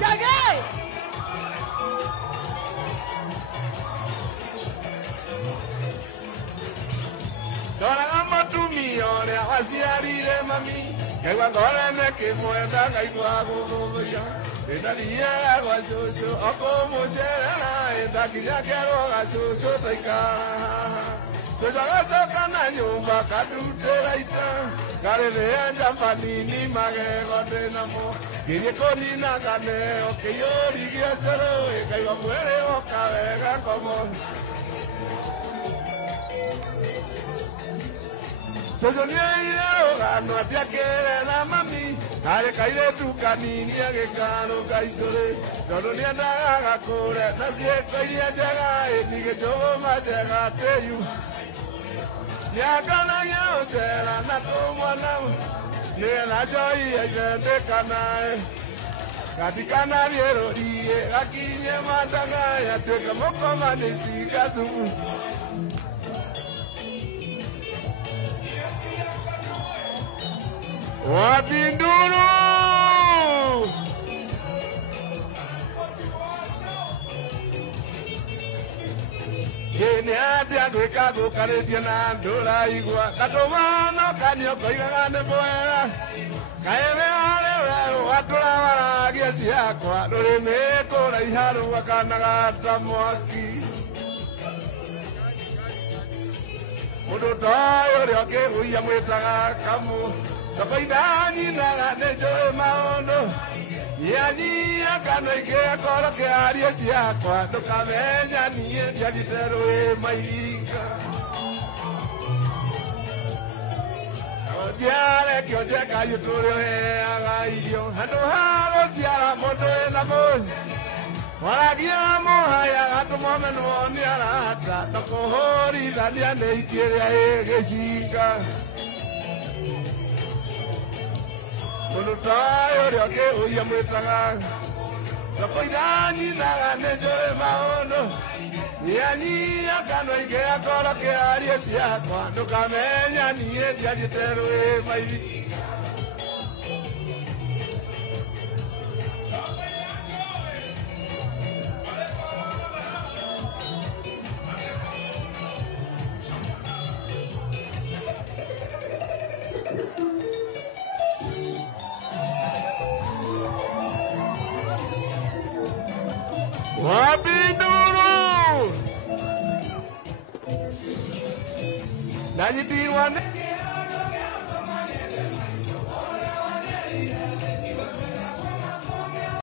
Chage! Dora amatumi ole asiarire mami. Kaiwa ngora neke mwenda ngaigwa guthuthia. Italia gwa cucu okumucerera itakinya kerwo gacucu taika. Cucu agacoka na nyumba kadutĩra ita. Ngarĩrĩa njambanini magego ndĩnamo. Ngirie kũnina kaneo kĩiyũri gĩa cũrũ ĩkaigua mwĩrĩ woka wega komo. Cucu nĩaire rũgano atiakĩrera mami. Harĩ kairĩtu kanini agĩkarũnga icũrĩ. Tondũ nĩendaga gakũre na ciĩko iria njega ĩni gĩtũma njega tĩyu. Nĩakanagia ũcera na tũmwana nĩgetha njoi aithendĩkanae. Gatikana rĩerũrie gakinye mandaga yatuĩka mũkomanĩci gathubu. Wapinduru! Kene adia gwĩka gũkarĩtie na ndũraigua. Gatumano kanio koigaga nĩ mwega. Kaĩme harĩ werũ watũrawaragia ciakwa. Rũrĩmĩ kũraiha rũgakanaga ta mwaki. Mũndũ ta ũyũ ũrĩa ũkĩhũia mwĩtaga kamũ. Tokoina nyinaga nĩ njũĩ maũndũ. Nyanyia kanua ingĩkorwo kĩaria ciakwa. Ndũkamenya niĩ ndiathite rũĩ mairinga. Ũciare kĩonje Ngai ũtũũre ũheaga irio. Handũ ha gũciara mũndũ wĩna mũci. Waragia mũhaya gatũmamenwo nĩ arata. Ndakũhũrithania nĩ ikĩrĩa ĩgĩcinga. Mũndũ ta ũyũ ũrĩa ũkĩhũia mwĩtaga. Tokoina nyinaga nĩ njũĩ maũndũ. Nyanyia kanua ingĩkorwo kĩaria ciakwa. Ndũkamenya niĩ ndiathite rũĩ mairinga. Wapinduru! Najitiwa